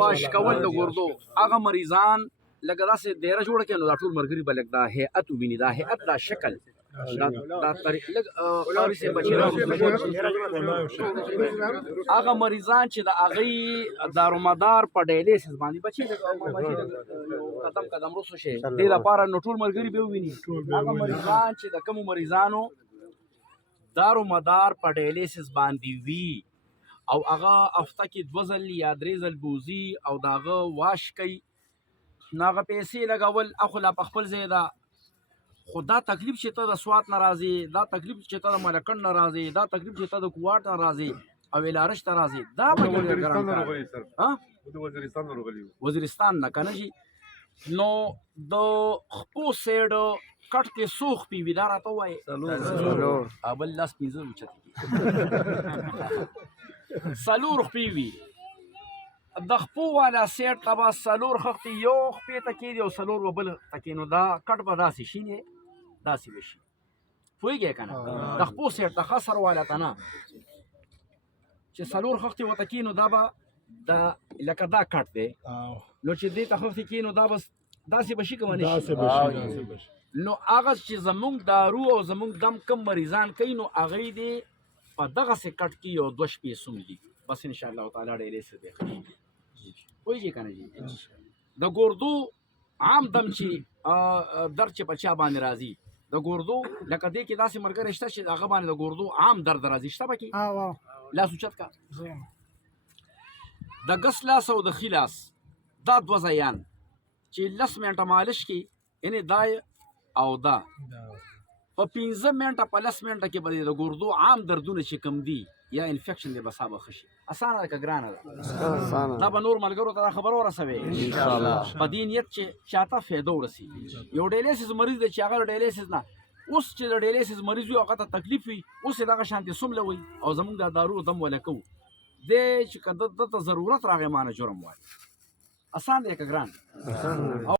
واش کول د ګردو هغه مریضان لکه داسې دایره جوړه کړي نو دا ټول ملګري به لږ دا هیئت وویني دا هیئت دا شکل دا طریق لږ قاري صاحب بچي هغه مریضان چې د هغوی دارومدار په ډایلیسس باندې بچي قدم قدم رسو شي دې لپاره نو ټول ملګري به وویني هغه مریضان چې د کومو مریضانو دارومدار په ډایلیسس باندې وي او هغه هفته کې 2 ځل یا 3 ځل بوزي او د هغه واش کوي نو هغه پیسې لګول اخو لا په خپل ځای ده خو دا تکلیف چې ته د سوات نه راځې دا تکلیف چې ته د ملکن نه راځې دا تکلیف چې ته د کوواټ نه راځې او الارش ته راځې دا به وزیرستان نه که نه شي نو د خپو سیډ کټ کې څو خپې وي دا راته ووایې بل لاس 15 اوچتې څلور خپې وي د خپو والا سیټ ته به څلور خښتې یو خپې ته کېږي او څلور به بل ته کېږي نو دا کټ به داسې شینې داسې به شي پوهېږې که نه د خپو سیټ ته ښه سر والا ته نه چې څلور خښتې ورته کېږي نو دا به لکه دا کټ دی نو چې دې ته خښتې کېږي نو دا به داسې به شي که ونه شي نو هغه چې زمونږ دارو او زمونږ دم کم مریضان کوي نو هغوی دې په دغسې کټ کې یو 2 شپې سومدي بس انشاءالله تعالی ډایلیسس دی ښه شي پوهېږې که نه جي د ګردو عام دم چې درد چې په چا باندې راځي د ګردو لکه دې کې داسې ملګری شته چې د هغه باندې د ګردو عام درد راځي شته پکې لاس اوچت کا د ګس لاس او د ښي لاس دا 2 ځایان چې 10 منټه مالش کې یعنې دا او دا په 15 منټه په 10 منټه کې به د ګردو عام دردونه چې کم دي یا انفیکشن دی به سا به ښه شي اسانه ده که ګرانه ده دا به نور ملګرو ته دا خبره ورسوې په دې نیت چې چاته فایده ورسېږي یو ډایلیسس مریض دی چې هغه د ډایلیسس نه اوس چې د ډایلیسس مریض وي هغه ته تکلیف وي اوس یې دغه شانتې څومله وي او زموږ دا دارو دم وله کوو دی چې که دته ضرورت راغی ما نه جرم وایي اسان دی که ګران